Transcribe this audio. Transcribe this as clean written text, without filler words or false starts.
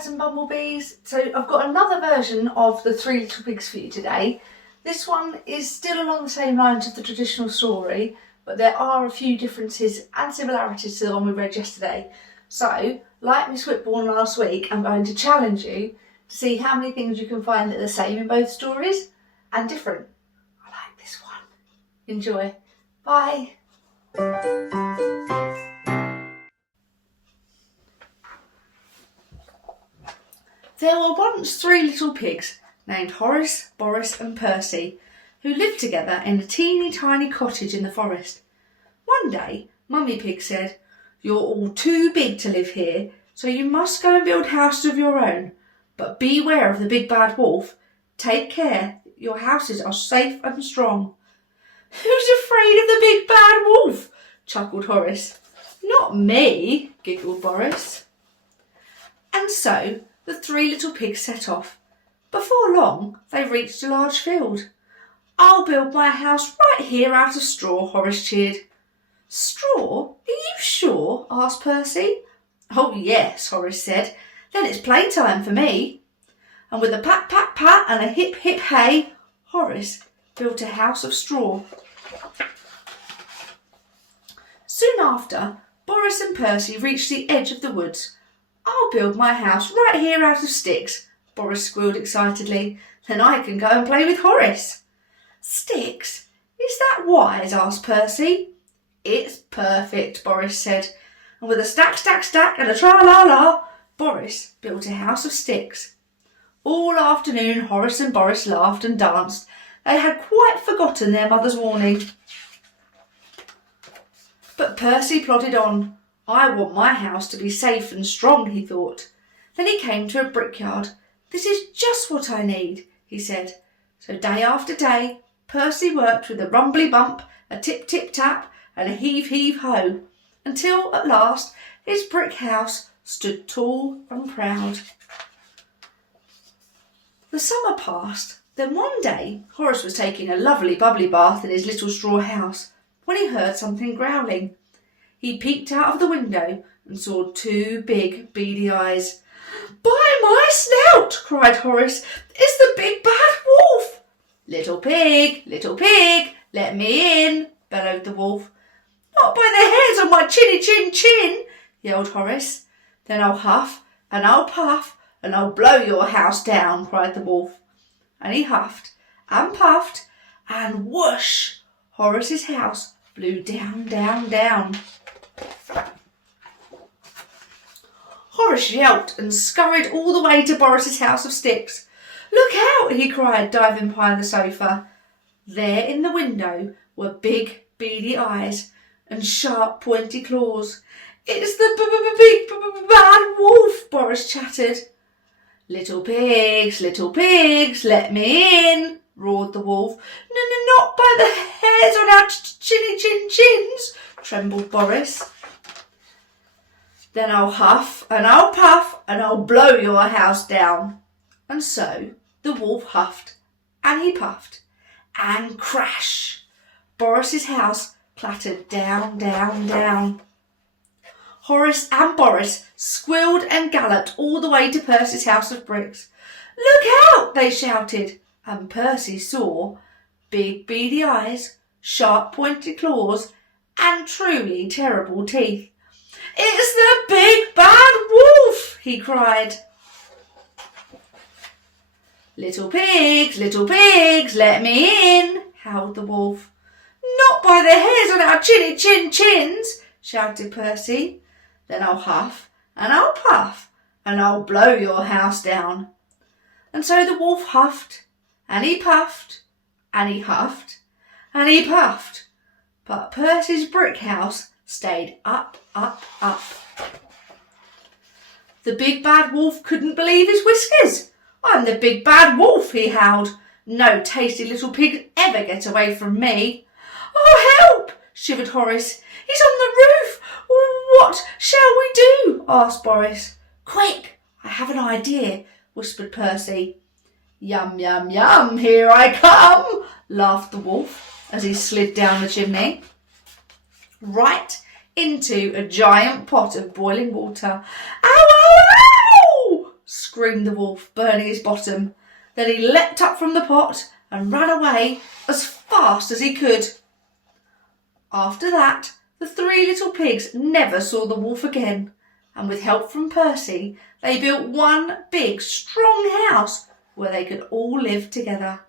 Hummingbirds and bumblebees. So I've got another version of the Three Little Pigs for you today. This one is still along the same lines of the traditional story, but there are a few differences and similarities to the one we read yesterday. So, like Miss Whitbourne last week, I'm going to challenge you to see how many things you can find that are the same in both stories and different. I like this one. Enjoy. Bye. There were once three little pigs named Horace, Boris and Percy, who lived together in a teeny tiny cottage in the forest. One day, Mummy Pig said, "You're all too big to live here, so you must go and build houses of your own. But beware of the big bad wolf. Take care that your houses are safe and strong." "Who's afraid of the big bad wolf?" chuckled Horace. "Not me," giggled Boris. And so the three little pigs set off. Before long, they reached a large field. "I'll build my house right here out of straw," Horace cheered. "Straw? Are you sure?" asked Percy. "Oh yes," Horace said. "Then it's playtime for me." And with a pat, pat, pat and a hip, hip, hey, Horace built a house of straw. Soon after, Boris and Percy reached the edge of the woods. "I'll build my house right here out of sticks," Boris squealed excitedly. "Then I can go and play with Horace." "Sticks? Is that wise?" asked Percy. "It's perfect," Boris said. And with a stack, stack, stack and a tra-la-la, Boris built a house of sticks. All afternoon Horace and Boris laughed and danced. They had quite forgotten their mother's warning. But Percy plodded on. "I want my house to be safe and strong," he thought. Then he came to a brickyard. "This is just what I need," he said. So day after day, Percy worked with a rumbly bump, a tip-tip-tap and a heave-heave-ho, until at last his brick house stood tall and proud. The summer passed. Then one day Horace was taking a lovely bubbly bath in his little straw house when he heard something growling. He peeked out of the window and saw two big beady eyes. "By my snout!" cried Horace. "It's the big bad wolf!" Little pig, let me in," bellowed the wolf. "Not by the hairs on my chinny chin chin," yelled Horace. "Then I'll huff and I'll puff and I'll blow your house down," cried the wolf. And he huffed and puffed and whoosh! Horace's house blew down, down, down. Horace yelped and scurried all the way to Boris's house of sticks. "Look out!" he cried, diving behind the sofa. There in the window were big beady eyes and sharp pointy claws. "It's the big bad wolf," Boris chattered. Little pigs, let me in," roared the wolf. No, not by the hairs on our chinny chin chins," trembled Boris. "Then I'll huff and I'll puff and I'll blow your house down." And so the wolf huffed and he puffed, and crash! Boris's house clattered down, down, down. Horace and Boris squealed and galloped all the way to Percy's house of bricks. "Look out!" they shouted, and Percy saw big beady eyes, sharp pointy claws, and truly terrible teeth. "It's the big bad wolf!" he cried. Little pigs, let me in," howled the wolf. "Not by the hairs on our chinny chin chins," shouted Percy. "Then I'll huff and I'll puff and I'll blow your house down." And so the wolf huffed and he puffed and he huffed and he puffed. But Percy's brick house stayed up, up, up. The big bad wolf couldn't believe his whiskers. "I'm the big bad wolf," he howled. "No tasty little pig ever get away from me." "Oh, help!" shivered Horace. "He's on the roof. What shall we do?" asked Boris. "Quick, I have an idea," whispered Percy. "Yum, yum, yum, here I come," laughed the wolf as he slid down the chimney. Right into a giant pot of boiling water. "Ow, ow, ow!" screamed the wolf, burning his bottom. Then he leapt up from the pot and ran away as fast as he could. After that, the 3 little pigs never saw the wolf again, and with help from Percy, they built one big, strong house where they could all live together.